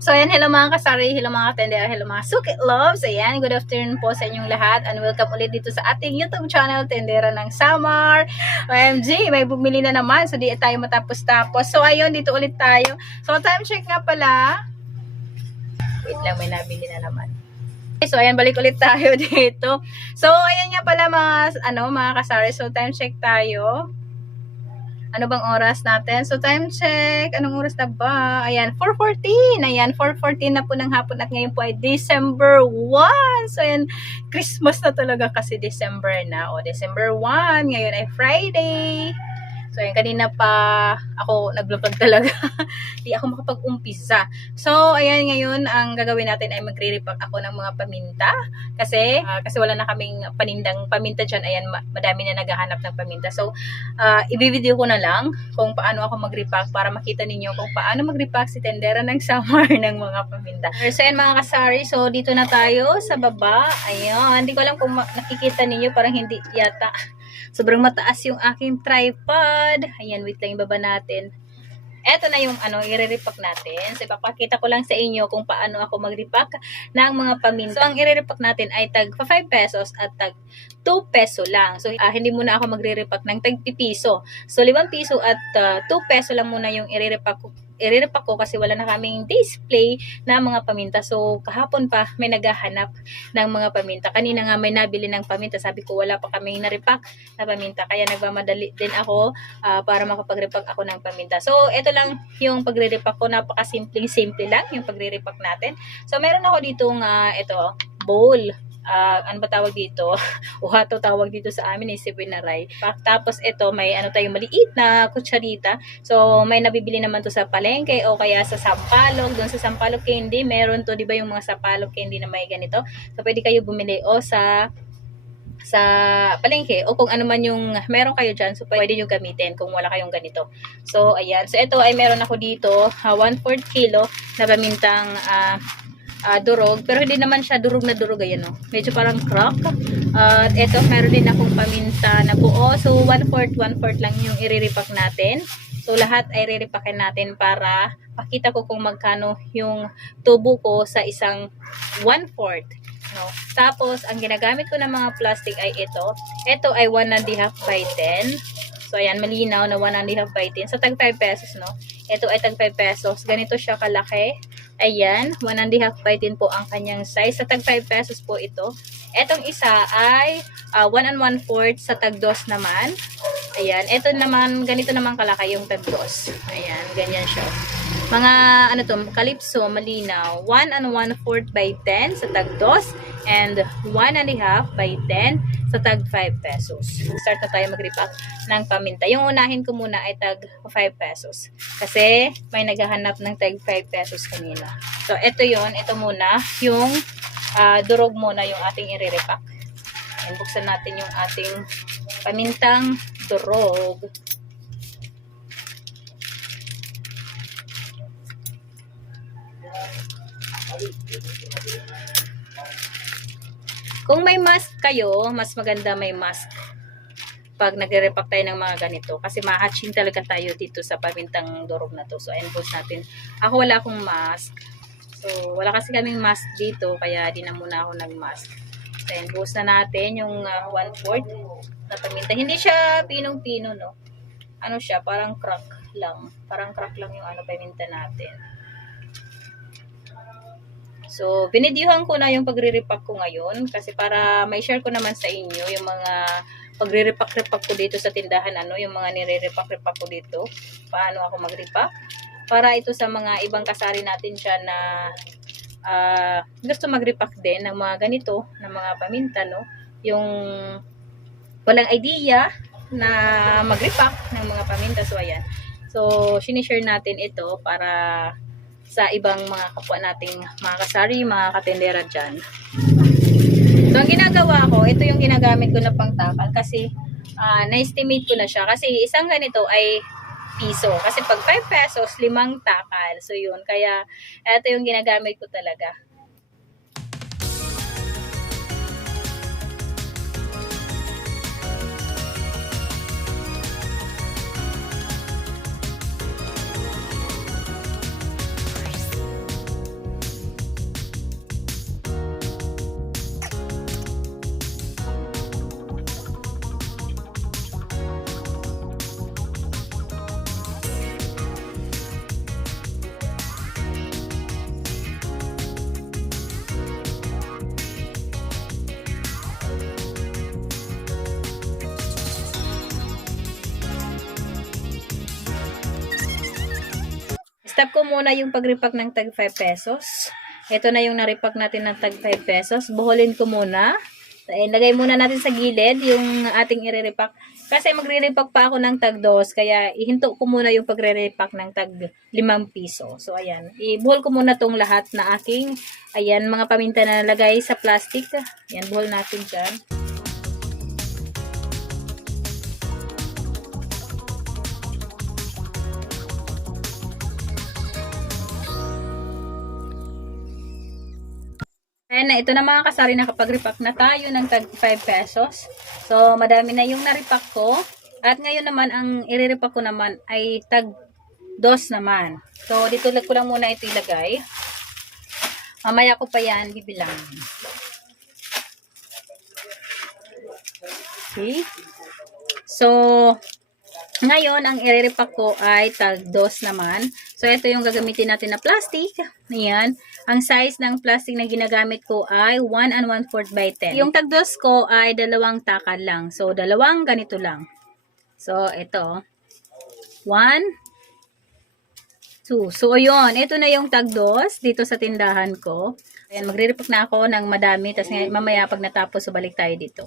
So, ayan, hello mga kasari, hello mga tendera, hello mga suki loves. Ayan, good afternoon po sa inyong lahat and welcome ulit dito sa ating YouTube channel, Tendera ng Samar. OMG, may bumili na naman, so di tayo matapos-tapos. So, ayun, dito ulit tayo. So, time check nga pala. Wait lang, may nabili na naman. So, ayan, balik ulit tayo dito. So, ayan nga pala mga kasari. So, time check tayo. Ano bang oras natin? So, time check. Anong oras na ba? Ayan, 4:14. Ayan, 4:14 na po ng hapon at ngayon po ay December 1. So, ayan, Christmas na talaga kasi December na. O, December 1. Ngayon ay Friday. So, ayan, kanina pa ako nag-vlog talaga. Hindi ako makapag-umpisa. So, ayan, ngayon, ang gagawin natin ay magre-repack ako ng mga paminta. Kasi wala na kaming panindang paminta dyan. Ayan, madami na naghahanap ng paminta. So, i-video ko na lang kung paano ako mag-repack para makita ninyo kung paano mag-repack si Tendera ng Samar ng mga paminta. So, ayan mga kasari. So, dito na tayo sa baba. Ayan, hindi ko alam kung nakikita ninyo. Parang hindi yata. Sobrang mataas yung aking tripod. Ayan, wait lang, ibaba natin. Eto na yung i-repack natin. So, ipapakita ko lang sa inyo kung paano ako mag-repack ng mga paminta. So, ang i-repack natin ay tag 5 pesos at tag 2 peso lang. So, hindi muna ako magre-repack ng tag piso. So, 5 piso at 2 peso lang muna yung i-repack ko kasi wala na kaming display na mga paminta. So, kahapon pa may naghahanap ng mga paminta. Kanina nga may nabili ng paminta. Sabi ko wala pa kaming na-repack na paminta. Kaya nagmamadali din ako para makapag-repack ako ng paminta. So, ito lang yung pagre-repack ko. Napakasimple lang yung pagre-repack natin. So, meron ako ditong bowl. Ano ba tawag dito? Uhato tawag dito sa amin, si Pinaray. Tapos ito, may tayong maliit na kutsarita. So, may nabibili naman to sa palengke o kaya sa Sampalok. Doon sa Sampalok candy, meron to, di ba yung mga Sampalok candy na may ganito? So, pwede kayo bumili o sa palengke o kung ano man yung meron kayo dyan, so pwede nyo gamitin kung wala kayong ganito. So, ayan. So, ito ay meron ako dito, 1/4 kilo na pamintang durog, pero hindi naman siya durog na durog, ayan o. Medyo parang crack. At ito, meron din akong paminta na buo. So, 1/4 lang yung i-repack natin. So, lahat ay re-repackin natin para pakita ko kung magkano yung tubo ko sa isang 1/4. No? Tapos, ang ginagamit ko ng mga plastic ay ito. Ito ay 1.5 by 10. So, ayan, malinaw na 1.5 by 10. Sa tag 5 pesos, no? Ito ay tag 5 pesos. Ganito siya kalaki. Ayan, 1.5 by 10 po ang kanyang size. Sa tag 5 pesos po ito. Etong isa ay 1 1/4 sa tag 2 naman. Ayan, ito naman, ganito naman kalaki yung tag 2. Ayan, ganyan siya. Mga, Calypso, malinaw. 1 1/4 by 10 sa tag 2 and 1.5 by 10 sa tag 5 pesos. Start na tayo mag-repack ng paminta. Yung unahin ko muna ay tag 5 pesos. Kasi may naghahanap ng tag 5 pesos kanina. So, ito yon, ito muna. Yung durog muna yung ating i-repack. And buksan natin yung ating pamintang durog. Kung may mask kayo, mas maganda may mask pag nagre-repack tayo ng mga ganito. Kasi ma-hatching talaga tayo dito sa pamintang durog na to. So, endorse natin. Ako wala akong mask. So, wala kasi kaming mask dito. Kaya di na muna ako nag-mask. So, endorse na natin yung 1/4 na paminta. Hindi siya pinong-pino, no? Ano siya? Parang crack lang. Parang crack lang yung paminta natin. So, binidyuhan ko na yung pagre-repack ko ngayon kasi para may share ko naman sa inyo yung mga pagre-repack ko dito sa tindahan, yung mga nire-repack ko dito. Paano ako mag-repack? Para ito sa mga ibang kasari natin siya na gusto mag-repack din ng mga ganito, ng mga paminta, no? Yung walang idea na mag-repack ng mga paminta. So, ayan. So, sinishare natin ito para sa ibang mga kapwa nating mga kasari, mga katendera dyan. So, ang ginagawa ko, ito yung ginagamit ko na pangtakal kasi na-estimate ko na siya. Kasi isang ganito ay piso. Kasi pag 5 pesos, 5 takal. So, yun. Kaya, ito yung ginagamit ko talaga. stop ko muna yung pag-repack ng tag 5 pesos. Ito na yung na-repack natin ng tag 5 pesos. Buholin ko muna. Lagay muna natin sa gilid yung ating i-repack. Kasi magre-repack pa ako ng tag 2. Kaya ihinto ko muna yung pagre-repack ng tag 5 piso. So, ayan. Ibuhol ko muna tong lahat na aking, ayan, mga paminta na nalagay sa plastic. Ayan, buhol natin dyan. Ayan na, ito na mga kasari, nakapag-repack na tayo ng tag 5 pesos. So, madami na yung na-repack ko. At ngayon naman, ang i-repack ko naman ay tag 2 naman. So, dito ko lang muna ito ilagay. Mamaya ko pa yan bibilang. Okay. So, ngayon, ang i-repack ko ay tag 2 naman. So, ito yung gagamitin natin na plastic. Ayan. Ang size ng plastic na ginagamit ko ay 1 1/4 by 10. Yung tag 2 ko ay 2 takal lang. So, 2 ganito lang. So, ito. 1, 2. So, ayun. Ito na yung tag 2 dito sa tindahan ko. Ayan, magre-repack na ako ng madami. Tapos mamaya pag natapos, so balik tayo dito.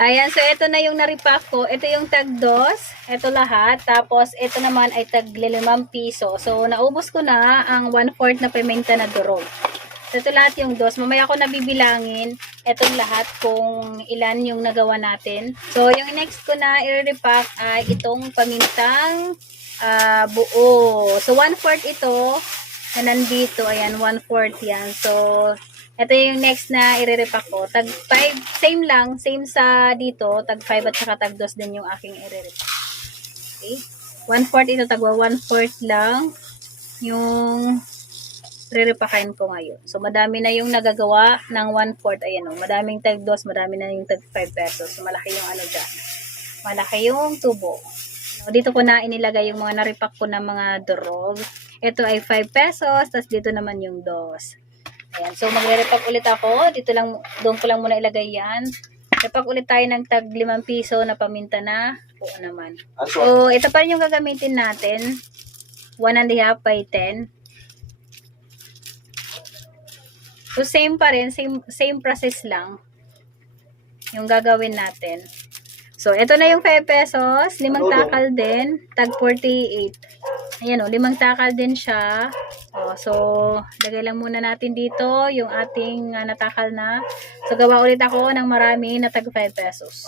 Ayan, so ito na yung na-repack ko. Ito yung tag 2. Ito lahat. Tapos, ito naman ay tag 5 piso. So, naubos ko na ang 1/4 na pimenta na durog. So, ito lahat yung 2. Mamaya ko nabibilangin itong lahat kung ilan yung nagawa natin. So, yung next ko na i-repack ay itong pamintang buo. So, 1/4 ito na nandito. Ayan, 1/4 yan. So, ito yung next na i-repack ko. Tag 5, same lang. Same sa dito. Tag 5 at saka tag 2 din yung aking i-repack. Okay. 1/4 ito. Tagwa 1/4 lang yung re-repackin ko ngayon. So, madami na yung nagagawa ng 1/4. Ayan o. Madaming tag 2. Madami na yung tag 5 pesos. So, malaki yung ano dyan. Malaki yung tubo. So, dito ko na inilagay yung mga na-repack ko na mga durog. Ito ay 5 pesos. Tapos dito naman yung 2. Ayan. So, magre-repack ulit ako. Dito lang, doon ko lang muna ilagay yan. Repack ulit tayo ng tag 5 piso na paminta na. Oo naman. So, ito pa rin yung gagamitin natin. 1.5 by 10. So, same pa rin. Same process lang. Yung gagawin natin. So, ito na yung 5 pesos. 5 takal din. Tag 48. Ayan o. 5 takal din siya. O, so, lagay lang muna natin dito yung ating natakal na. So, gawa ulit ako ng marami na tag 5 pesos.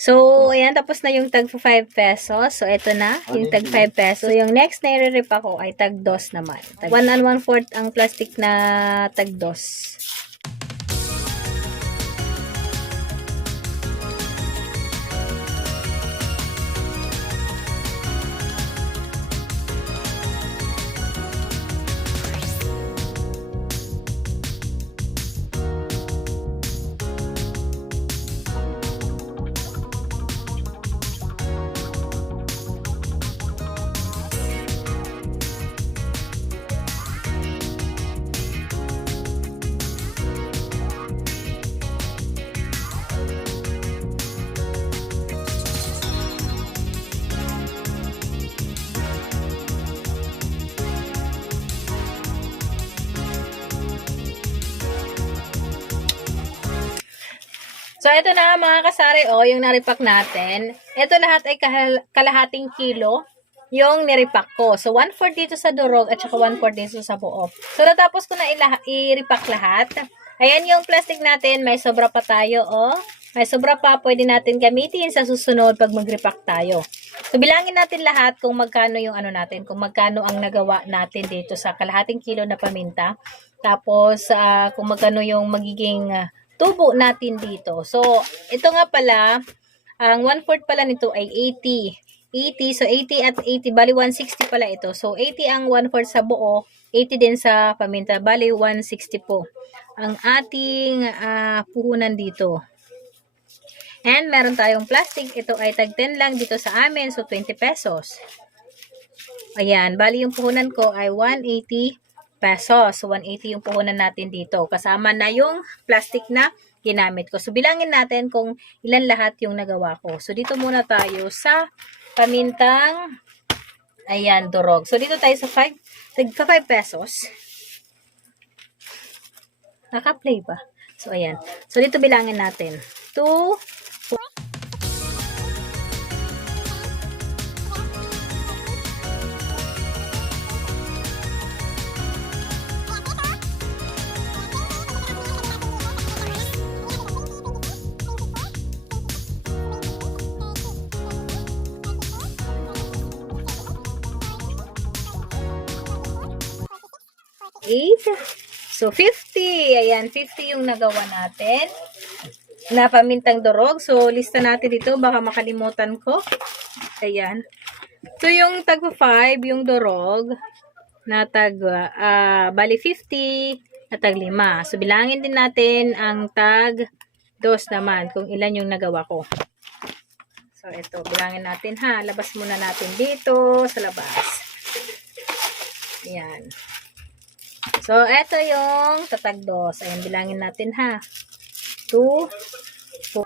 So, ayan, tapos na yung tag 5 pesos. So, ito na, yung tag 5 pesos. So, yung next na i-repack ko ay tag 2 naman. 1 1/4 ang plastic na tag 2. So, ito na mga kasari, yung na-repack natin. Ito lahat ay kalahating kilo yung nirepack ko. So, 1/4 dito sa durog at saka 1/4 dito sa buo. So, natapos ko na i-repack lahat. Ayan yung plastic natin. May sobra pa tayo, May sobra pa, pwede natin gamitin sa susunod pag mag-repack tayo. So, bilangin natin lahat kung magkano yung ano natin, kung magkano ang nagawa natin dito sa kalahating kilo na paminta. Tapos, kung magkano yung magiging tubo natin dito. So, ito nga pala, ang 1/4 pala nito ay 80. 80, so 80 at 80, bali 160 pala ito. So, 80 ang 1/4 sa buo, 80 din sa paminta, bali 160 po. Ang ating puhunan dito. And meron tayong plastic. Ito ay tag 10 lang dito sa amin. So, 20 pesos. Ayan. Bali yung puhunan ko ay 180 pesos. So, 180 yung puhunan natin dito. Kasama na yung plastic na ginamit ko. So, bilangin natin kung ilan lahat yung nagawa ko. So, dito muna tayo sa pamintang ayan, durog. So, dito tayo sa 5 pesos. Naka-play ba? So, ayan. So, dito bilangin natin. 2, 8. So, 50. Ayan, 50 yung nagawa natin na pamintang durog. So, lista natin dito. Baka makalimutan ko. Ayan. So, yung tag 5, yung durog, na tag, bali 50, na tag 5. So, bilangin din natin ang tag 2 naman, kung ilan yung nagawa ko. So, ito, bilangin natin ha. Labas muna natin dito sa labas. Ayan. So, ito yung tatag 2. Ayan, bilangin natin ha. 2, 4.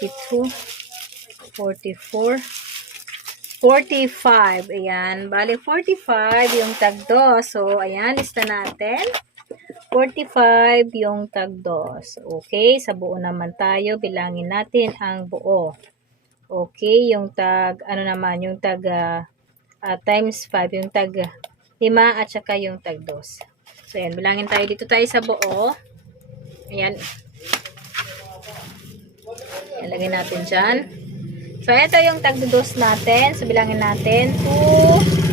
Ito, 44, 45. Ayan. Bali, 45 yung tag 2. So, ayan. Lista natin. 45 yung tag 2. Okay. Sa buo naman tayo. Bilangin natin ang buo. Okay. Yung tag, ano naman, yung tag times 5. Yung tag 5 at saka yung tag 2. So, ayan. Bilangin tayo. Dito tayo sa buo. Ayan. Ilagay natin dyan. So, ito yung tag 2 natin. So, bilangin natin. 2,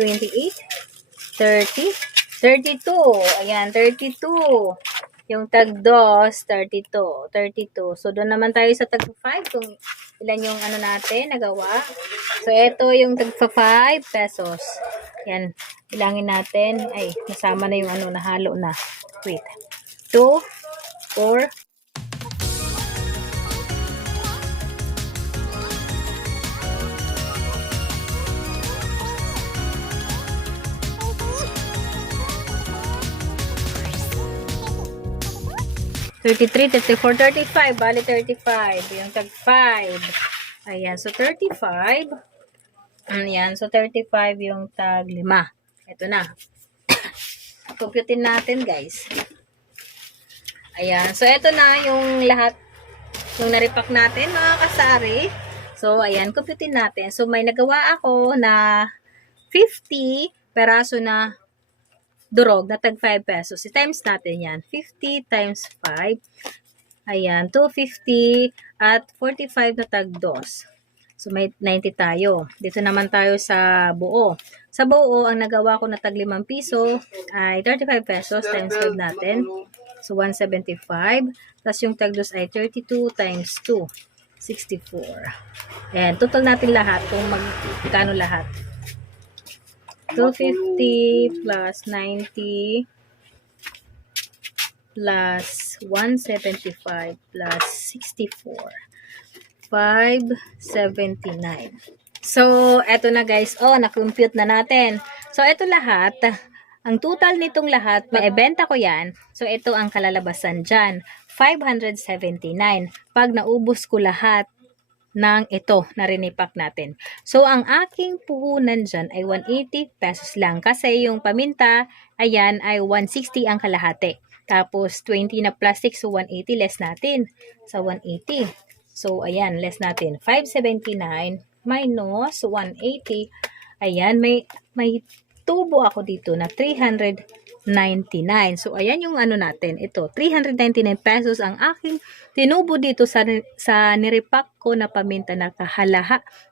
28, 30, 32. Ayan, 32. Yung tag 2, 32. 32. So, doon naman tayo sa tag 5 kung ilan yung ano natin, nagawa. So, ito yung tag 5 pesos. Yan. Bilangin natin. Ay, nasama na yung ano, nahalo na. Wait. 2, 4, 33, 34, 35. Bali, 35. Yung tag 5. Ayan. So, 35. Ayan. So, 35 yung tag 5. Ito na. Computin natin, guys. Ayan. So, ito na yung lahat yung naripak natin, mga kasari. So, ayan. Computin natin. So, may nagawa ako na 50 peraso na durog na tag 5 pesos. I-times natin yan. 50 times 5. Ayan. 250 at 45 na tag 2. So, may 90 tayo. Dito naman tayo sa buo. Sa buo, ang nagawa ko na tag 5 piso ay 35 pesos times 5 natin. So, 175. Plus yung tag 2 ay 32 times 2. 64. Ayan. Total natin lahat kung magkano lahat. 250 plus 90 plus 175 plus 64. 579. So, eto na guys. Oh, na-compute na natin. So, eto lahat. Ang total nitong lahat, maibenta ko yan. So, ito ang kalalabasan dyan. 579. Pag naubos ko lahat, ng ito na rinipak natin. So, ang aking puhunan dyan ay 180 pesos lang. Kasi yung paminta, ayan, ay 160 ang kalahati. Tapos, 20 na plastic, so 180 less natin. Sa 180. So, ayan, less natin. 579 minus 180. Ayan, may tubo ako dito na 399. So, ayan yung ano natin. Ito, 399 pesos ang aking tinubo dito sa niripak ko na paminta na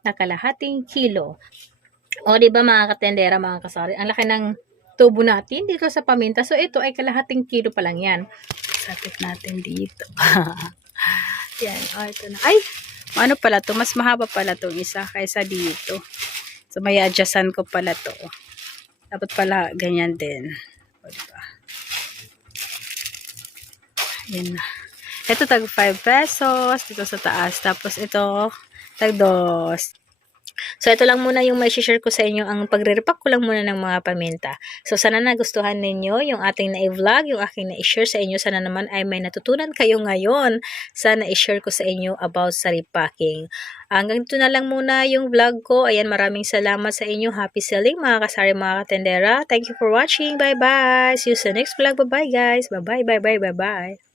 kalahating kilo. O, di ba mga katendera, mga kasari, ang laki ng tubo natin dito sa paminta. So, ito ay kalahating kilo pa lang yan. Sakit natin dito. Yan, ito na. Ay, ano pala to? Mas mahaba pala to isa kaysa dito. So, may adjustan ko pala to. Dapat pala ganyan din. O, diba? Yan na. Ito tag 5 pesos dito sa taas. Tapos ito tag 2. So, ito lang muna yung may share ko sa inyo. Ang pagre-repack ko lang muna ng mga paminta. So, sana nagustuhan ninyo yung ating na-vlog, yung aking na-share sa inyo. Sana naman ay may natutunan kayo ngayon sa na-share ko sa inyo about sa repacking. Hanggang dito na lang muna yung vlog ko. Ayan, maraming salamat sa inyo. Happy selling mga kasari, mga katendera. Thank you for watching. Bye-bye. See you sa next vlog. Bye-bye guys. Bye-bye, bye-bye, bye-bye.